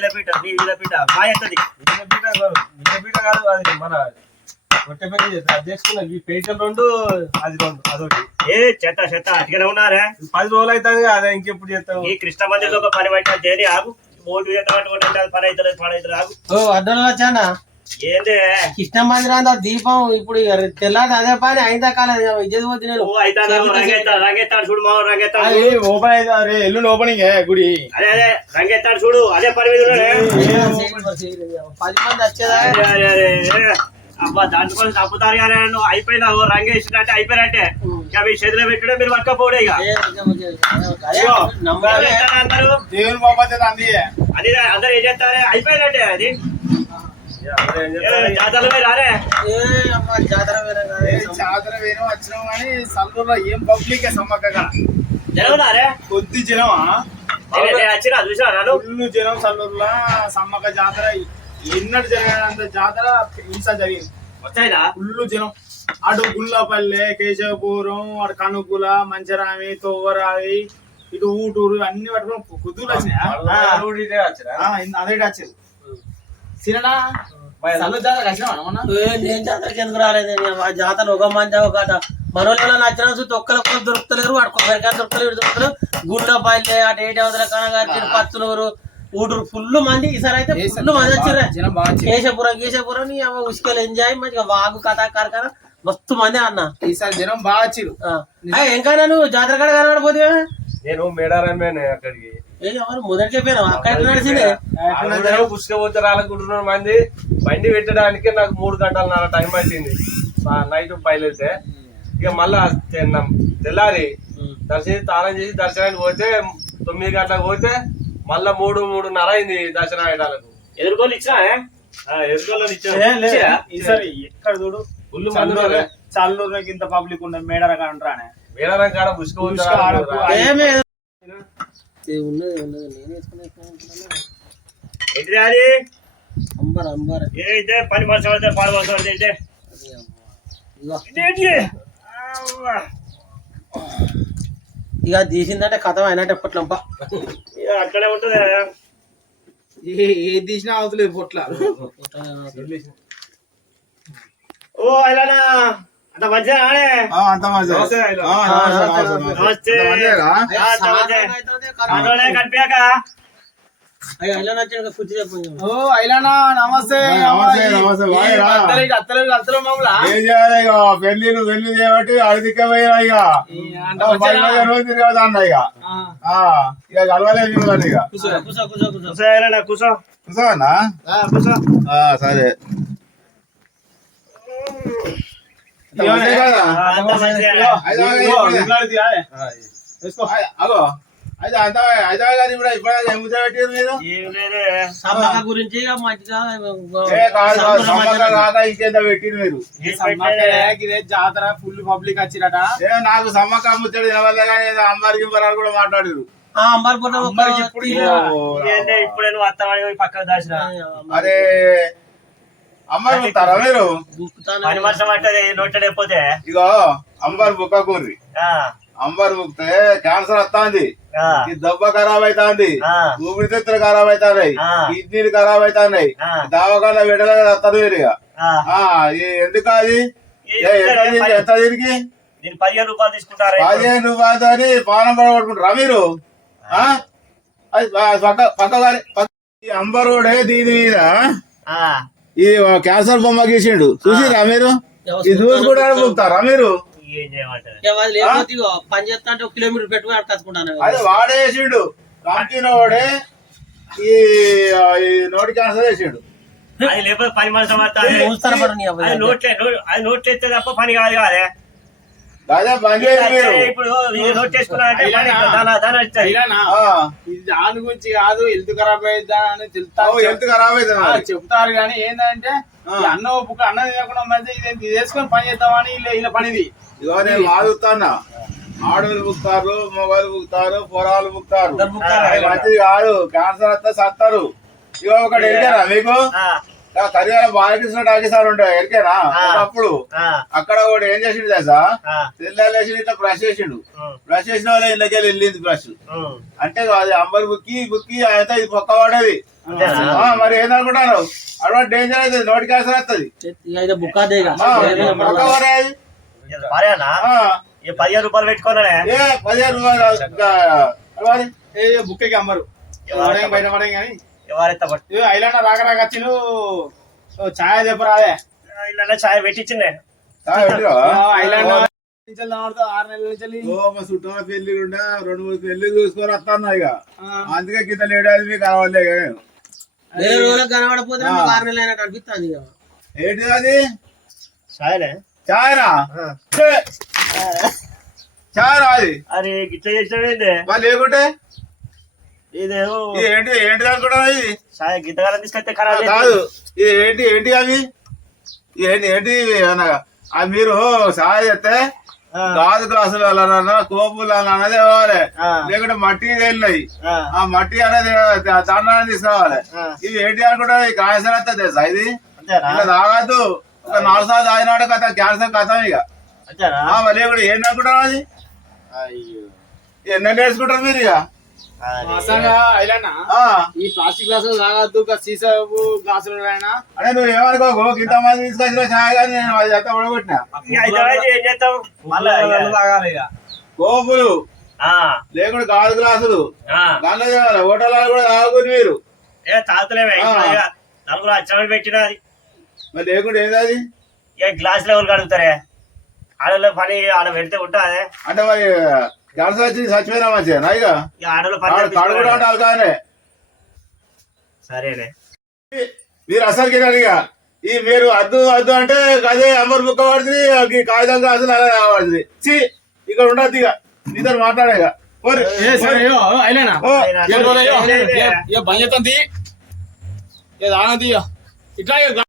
ఇలపీట నీ ఇలపీట మా ఎత్తది ఇలపీట కాదు అది మన రొట్టె పెళ్లి చేసుకున్నా ఈ పేటలు 2 అది 2 అదొకటి. ఏ చెత్త చెత్త అటుకనే ఉన్నారా 10 రోజులు అవుతుంది అదే ఇంకెప్పుడు చేస్తావు. ఈ కృష్ణ మందితో ఒక పని పట్టిన చేరి ఆగు ఓటు చేస్తామంటే పని అవుతలేదు పని అవుతుంది ఆగు. అడ్డం వచ్చానా ఏంది కృష్ణ మందిరం దీపం ఇప్పుడు తెల్లారి అదే పని అయినా కాలేదు విజయ్ పోతే నేను రంగెత్తాడు చూడు మా రంగెత్తాడు ఓపెన్ అవుతుంది ఎల్లుండి ఓపెనింగ్ గుడి. అదే అదే రంగెత్తాడు చూడు అదే పని మీద 10 మంది వచ్చేదా అబ్బా దాంట్లో కోసం తప్పుతారు కానీ నువ్వు అయిపోయినావు రంగేసినట్టే అయిపోయినట్టే ఇక మీ చేతిలో పెట్టుడే మీరు పట్టుకపోవడే ఇక అందరూ దేవుని బాబా అది అందరూ ఏం చేస్తారే అయిపోయినట్టే అది జాతరలో రారే జాతర వేరే వచ్చినాం కానీ సల్లూరులో ఏం పబ్లిక్ సమ్మక్క జనమన్నారే కొద్ది జనమా వచ్చినా చూసినా ఫుల్ జనం సల్లూరులో సమ్మక్క జాతర ఎన్నటి జరిగినంత జాతర హింస జరిగింది. వచ్చాయినా ఫుల్ జనం అటు గుళ్ళపల్లె కేశవపురం అటు కనుకుల మంచరామి తోవరావి ఇటు ఊటూరు అన్ని పట్టుకుని కుదురు వచ్చినాయి అదే వచ్చారు. సిరనా నేను జాతరకి ఎందుకు రాలేదు జాతర ఒక మంది ఒక మనోళ్ళు నచ్చిన తొక్కలు దొరుకుతలేరు అడుకోసరిగా దొరుకుతలేరు గుండె పల్లె అటు ఏటి అవతల కనగారు పత్తులూరు ఊటూరు ఫుల్ మంది ఈసారి అయితే ఫుల్ మంది వచ్చారు. కేశపురం ఉసుకలు ఎంజాయ్ మంచిగా వాగు కథ కార్ఖాన మస్తు మంది అన్న ఈసారి జనం బాగా వచ్చారు. ఇంకా నువ్వు జాతర కాడ కనబడిపోతే నేను మేడారమే అక్కడికి మొదటికే పోయినా అక్కడ నడిచిందే పుష్కపోతే రాలనుకుంటున్నాను మంది బండి పెట్టడానికి నాకు 3 గంటలన్నర టైం పట్టింది నైట్ బయలుదేరితే. ఇక మళ్ళా తెల్లారి తాళం చేసి దర్శనానికి పోతే 9 గంటలకు పోతే మళ్ళా 3:30 అయింది దర్శనం అయ్యడానికి. ఎదుర్కోలు ఇచ్చినా ఎదుర్కోలు ఇచ్చా ఈసారి ఎక్కడ చూడు ఫుల్ మంది చల్లూరుకి ఇంత పబ్లిక్ ఉండే మేడారం కాడ ఉంటారా మేడారం కాడ పని మనుషులు పాడు మనుషులు ఇక తీసిందంటే కథం అయినట్టు ఎప్పట్లంప అక్కడే ఉంటుంది ఏది తీసినా అవుతలేదు పొట్ల. ఓ అయినా అంత మంచిగా కనిపించాక పెళ్లిలు చేయబట్టి అడిదిక్కపోయినా రోజు తిరగదా అన్న ఇక కలవలేదు కూసో కూర్చోవన్నా సరే అగో అయితే హైదరాబాద్ కూడా గురించి ఇంకేంత పెట్టిరు మీరు జాతర ఫుల్ పబ్లిక్ వచ్చిరట. నాకు సమ్మక్క ముచ్చడి నిలవలే కానీ అంబారికి కూడా మాట్లాడారు. ఇప్పుడే నువ్వు అత్తమాడి పక్కన దాచిన అరే అంబారు ముక్తారా మీరు పని వర్షం అంటే నోటలేకపోతే ఇగో అంబారు బుక్కకుండ్రి అంబారు ముక్తే క్యాన్సర్ వస్తాంది, ఈ దెబ్బ ఖరాబ్ అవుతాంది, ఊపిరితిత్తులు ఖరాబ్ అవుతాయి, కిడ్నీలు ఖరాబ్ అవుతాయి, దావకాల విడల వస్తారు మీరు. ఎందుకు అది ఎంత దీనికి 15 రూపాయలు తీసుకుంటారు. 15 రూపాయలతో పానం పడగొట్టుకుంటారా మీరు? అంబరోడే దీని మీద ఇది క్యాన్సర్ బొమ్మ గీసిండు చూసిరా మీరు? ఇది చూసి కూడా ముక్తారా మీరు? పని చేస్తా అంటే 1 కిలోమీటర్ పెట్టుకుని కట్టుకుంటాను. అదే వాడేసిండు కంపెనీ వాడే ఈ నోటి క్యాన్సర్ వేసిండు. అది లేకపోతే పని మనుషులు అది నోట్లు ఎత్తే తప్ప పని కాదు కాదే. ఇప్పుడు నోట్ చేసుకున్నారంటే దాని గురించి కాదు హెల్త్ ఖరాబ్ అవుతా అని హెల్త్ ఖరాబ్ అవుతా చెప్తారు. కానీ ఏంటంటే అన్నం ఒప్పుకు అన్నం తినకుండా మంచి ఇది చేసుకొని పని చేద్దామని ఇలా పనిది. ఇగో నేను వాదుతానా, ఆడవాళ్ళు బుక్తారు, మొగలు బుక్తారు, పొరాలు బుక్తారు, మంచిది కాదు. క్యాన్సర్ వస్తే సత్తారు. ఇగో ఒకటి వెళ్ళారా మీకు కరియాల బాలకృష్ణ టాకీస్ అని ఉంటాయి ఎరికేనా అప్పుడు ఆ, అక్కడ కూడా ఏం చేసిండు తెలుసా ఆ, తెల్లాలేసి ఇట్లా బ్రష్ చేసిండు బ్రష్ చేసిన వాళ్ళ ఇళ్ళకి వెళ్ళింది బ్రష్ ఉమ్. అంటే అది అంబర్ బుక్కి అయితే ఇది పక్క పడేది అంతేనా? మరి ఏందనుకుంటాను అటువంటి డేంజర్ అవుతుంది నోటి క్యాన్సర్ వస్తుంది ఇక బుక్కాదే ఇక. పక్క పడేది ఇది భార్యనా? ఈ 15 రూపాయలు పెట్టుకోననే ఏ 15 రూపాయలు కాదు. ఇంకా మరి బుక్కి అమ్మరు బయట పడే కానీ ఎవరైతే పట్టు ఐలాండ్ రాక రాక వచ్చి ఛాయ్ చెప్పరాదే ఇలా చాయ్ పెట్టించిందే. చాయ్ పెట్టిరా? ఐలాండ్ 6 నెలల నుంచి ఓ మా చుట్టాల పెళ్లి ఉండే 2-3 పెళ్లి చూసుకొని వస్తాను ఇక అందుకే కింద లేడేది మీకు కావాలి వేరే రోజులకు కనబడపోతే మాకు 6 నెలలు అయినట్టు అనిపిస్తుంది ఇక. ఏంటి అది చాయనే? చాయనా చాయ్ రా అది అరే గిట్ల చేసినవేంది? మరి లేకుంటే ఇదేమో ఇది ఏంటి అనుకుంటా ఇది చాయ్ గిట్టగాలని తీసుకొస్తే ఖరాబ్ కాదు ఇది ఏంటి అవి ఏంటి అనగా అవి మీరు సాయం చేస్తే గాజు గ్లాసులు అలా కోపులు అనేది ఇవ్వాలి లేకుంటే మట్టి వెళ్ళినాయి ఆ మట్టి అనేది దండాన్ని తీసుకురావాలి ఇవి ఏంటి అనుకుంటా క్యాన్సర్ వస్తుంది తెలుసా ఇది అంతేనా? ఇలా తాగద్దు ఒక 4 సార్లు తాగినాడు కథ క్యాన్సర్ కథం ఇక అంతేనా? మరి లేకుంటే ఏంటి అనుకుంటారు అది అయ్యో ఎన్న నేర్చుకుంటారు మీరు ఇక ఐలాండ్ ఈ ప్లాస్టిక్ గ్లాసులు తాగద్దు సీసా గ్లాసులు అయినా అంటే నువ్వు ఏమనుకోకు ఇంతమంది తీసుకొచ్చిన ఛాయ్ కానీ నేను అది చెత్త పడగొట్టినా ఏం చేస్తావు మళ్ళా ఇక. కోపులు ఆ, లేకుంటే గాజు గ్లాసులు ఆ. దానిలో తేవాలి హోటల్లో కూడా తాగుకుని మీరు ఏ తాగుతలేవే ఇక నలుగురు అచ్చమని పెట్టినది మరి లేకుంటే ఏంది అది ఏ గ్లాసులు ఎవరు కడుగుతారే? ఆడలో పని ఆడ పెడితే ఉంటుంది. అంటే మరి క్యాన్సర్ వచ్చి చచ్చిపోయినా మంచిగా ఇక ఇక ఆడలో పని కడుగుతా చేపించుకోవాలి. ఉంటారు కానీ సరేనే. మీరు అసలు ఇక ఈ మీరు అద్దు అంటే అదే అంబర్ బుక్క పడుతుంది కాగితం గ్లాసులు అలా పడుతుంది ఇక్కడ ఉండద్దు ఇక నీతో మాట్లాడే ఇక పోరి. ఐలాండ్ ఓ. బంద్ చేస్తాను ఇట్లా